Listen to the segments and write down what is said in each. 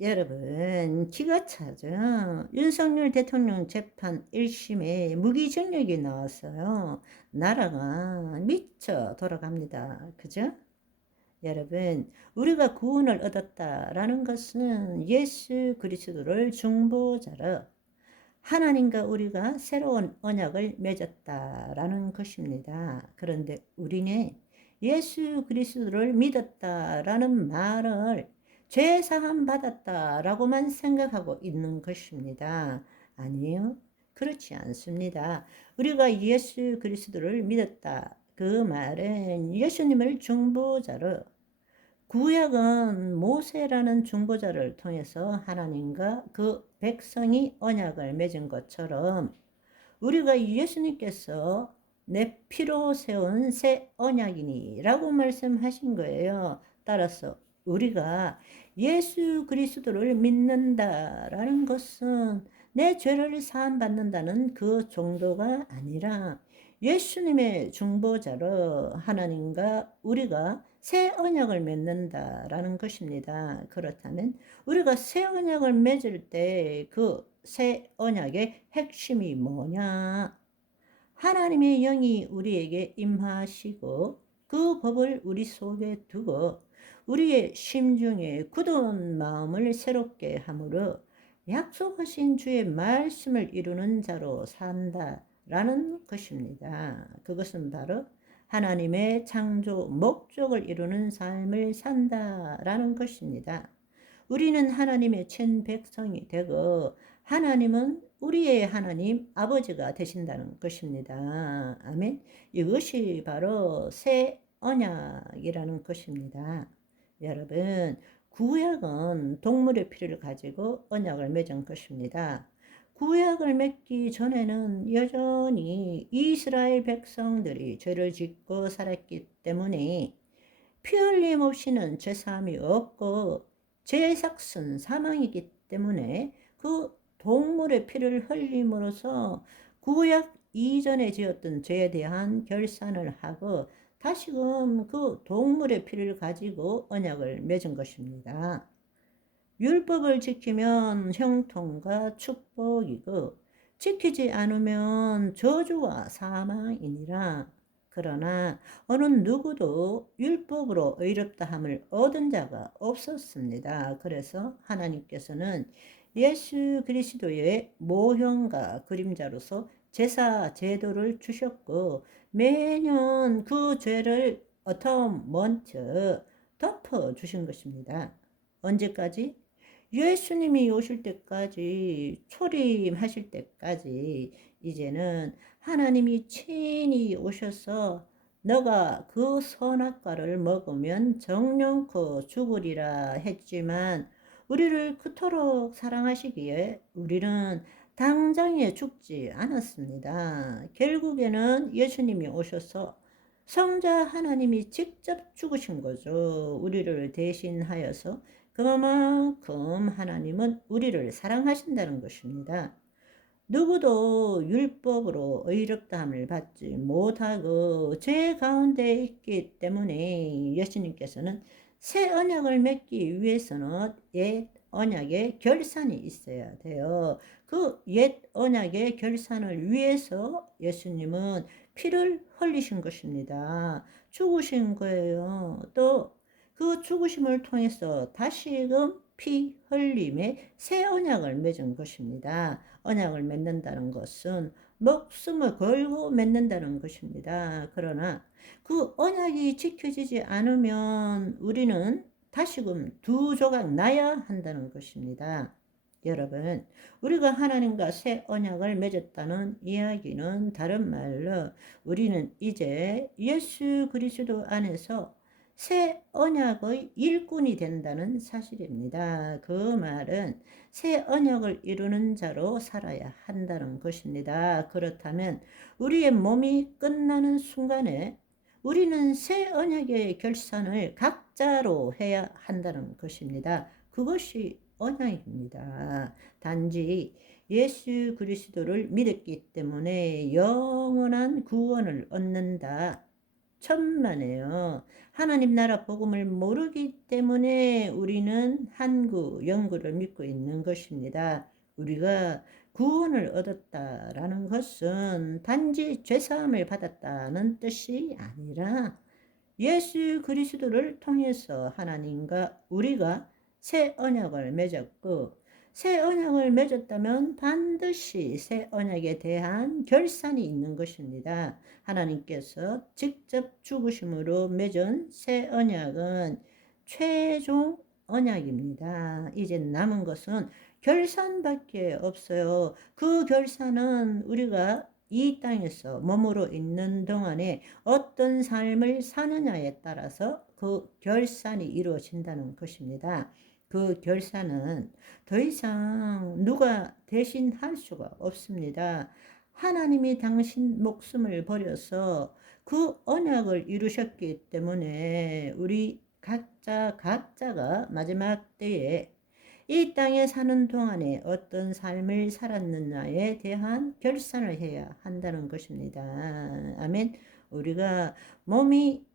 여러분, 기가 차죠. 윤석열 대통령 재판 1심에 무기징역이 나왔어요. 나라가 미쳐 돌아갑니다. 그죠? 여러분, 우리가 구원을 얻었다라는 것은 예수 그리스도를 중보자로 하나님과 우리가 새로운 언약을 맺었다라는 것입니다. 그런데 우리는 예수 그리스도를 믿었다라는 말을 죄 사함 받았다라고만 생각하고 있는 것입니다. 아니요. 그렇지 않습니다. 우리가 예수 그리스도를 믿었다. 그 말은 예수님을 중보자로, 구약은 모세라는 중보자를 통해서 하나님과 그 백성이 언약을 맺은 것처럼 우리가 예수님께서 내 피로 세운 새 언약이니 라고 말씀하신 거예요. 따라서 우리가 예수 그리스도를 믿는다라는 것은 내 죄를 사함받는다는 그 정도가 아니라 예수님의 중보자로 하나님과 우리가 새 언약을 맺는다라는 것입니다. 그렇다면 우리가 새 언약을 맺을 때 그 새 언약의 핵심이 뭐냐? 하나님의 영이 우리에게 임하시고 그 법을 우리 속에 두고 우리의 심중에 굳은 마음을 새롭게 함으로 약속하신 주의 말씀을 이루는 자로 산다라는 것입니다. 그것은 바로 하나님의 창조 목적을 이루는 삶을 산다라는 것입니다. 우리는 하나님의 친 백성이 되고 하나님은 우리의 하나님 아버지가 되신다는 것입니다. 아멘. 이것이 바로 새 언약이라는 것입니다. 여러분, 구약은 동물의 피를 가지고 언약을 맺은 것입니다. 구약을 맺기 전에는 여전히 이스라엘 백성들이 죄를 짓고 살았기 때문에 피 흘림 없이는 죄사함이 없고 죄삭은 사망이기 때문에 그 동물의 피를 흘림으로써 구약 이전에 지었던 죄에 대한 결산을 하고 다시금 그 동물의 피를 가지고 언약을 맺은 것입니다. 율법을 지키면 형통과 축복이고 지키지 않으면 저주와 사망이니라. 그러나 어느 누구도 율법으로 의롭다함을 얻은 자가 없었습니다. 그래서 하나님께서는 예수 그리스도의 모형과 그림자로서 제사 제도를 주셨고 매년 그 죄를 먼저 덮어 주신 것입니다. 언제까지? 예수님이 오실 때까지, 초림하실 때까지 이제는 하나님이 친히 오셔서 너가 그 선악과를 먹으면 정령코 죽으리라 했지만 우리를 그토록 사랑하시기에 우리는 당장에 죽지 않았습니다. 결국에는 예수님이 오셔서 성자 하나님이 직접 죽으신 거죠. 우리를 대신하여서 그만큼 하나님은 우리를 사랑하신다는 것입니다. 누구도 율법으로 의롭다함을 받지 못하고 죄 가운데 있기 때문에 예수님께서는 새 언약을 맺기 위해서는 옛 언약의 결산이 있어야 돼요. 그 옛 언약의 결산을 위해서 예수님은 피를 흘리신 것입니다. 죽으신 거예요. 또 그 죽으심을 통해서 다시금 피 흘림의 새 언약을 맺은 것입니다. 언약을 맺는다는 것은 목숨을 걸고 맺는다는 것입니다. 그러나 그 언약이 지켜지지 않으면 우리는 다시금 두 조각 나야 한다는 것입니다. 여러분, 우리가 하나님과 새 언약을 맺었다는 이야기는 다른 말로 우리는 이제 예수 그리스도 안에서 새 언약의 일꾼이 된다는 사실입니다. 그 말은 새 언약을 이루는 자로 살아야 한다는 것입니다. 그렇다면 우리의 몸이 끝나는 순간에 우리는 새 언약의 결산을 각자로 해야 한다는 것입니다. 그것이 언약입니다. 단지 예수 그리스도를 믿었기 때문에 영원한 구원을 얻는다. 천만에요. 하나님 나라 복음을 모르기 때문에 우리는 한구, 영구를 믿고 있는 것입니다. 우리가 구원을 얻었다라는 것은 단지 죄사함을 받았다는 뜻이 아니라 예수 그리스도를 통해서 하나님과 우리가 새 언약을 맺었고, 새 언약을 맺었다면 반드시 새 언약에 대한 결산이 있는 것입니다. 하나님께서 직접 죽으심으로 맺은 새 언약은 최종 언약입니다. 이제 남은 것은 결산밖에 없어요. 그 결산은 우리가 이 땅에서 머무르 있는 동안에 어떤 삶을 사느냐에 따라서 그 결산이 이루어진다는 것입니다. 그 결산은 더 이상 누가 대신할 수가 없습니다. 하나님이 당신 목숨을 버려서 그 언약을 이루셨기 때문에 우리 각자가 마지막 때에 이 땅에 사는 동안에 어떤 삶을 살았느냐에 대한 결산을 해야 한다는 것입니다. 아멘. 우리가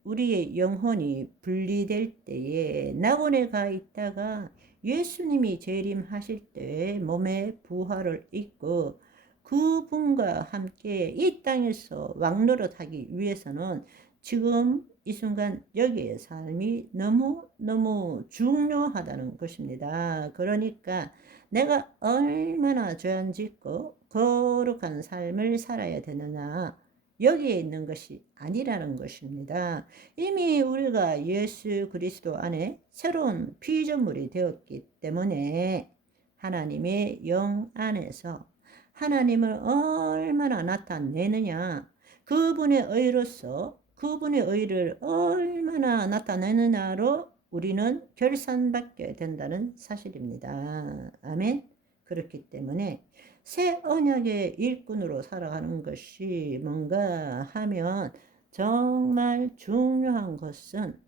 우리의 영혼이 분리될 때에 낙원에 가 있다가 예수님이 재림하실 때 몸의 부활을 입고 그분과 함께 이 땅에서 왕노릇하기 위해서는 지금 이 순간 여기의 삶이 너무 중요하다는 것입니다. 그러니까 내가 얼마나 죄 안 짓고 거룩한 삶을 살아야 되느냐, 여기에 있는 것이 아니라는 것입니다. 이미 우리가 예수 그리스도 안에 새로운 피조물이 되었기 때문에 하나님의 영 안에서 하나님을 얼마나 나타내느냐, 그분의 의로서 그분의 의를 얼마나 나타내느냐로 우리는 결산받게 된다는 사실입니다. 아멘. 그렇기 때문에 새 언약의 일꾼으로 살아가는 것이 뭔가 하면 정말 중요한 것은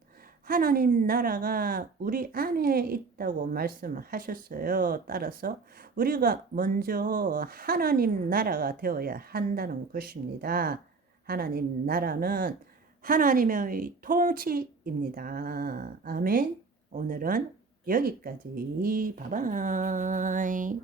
하나님 나라가 우리 안에 있다고 말씀하셨어요. 따라서 우리가 먼저 하나님 나라가 되어야 한다는 것입니다. 하나님 나라는 하나님의 통치입니다. 아멘. 오늘은 여기까지. 바이바이.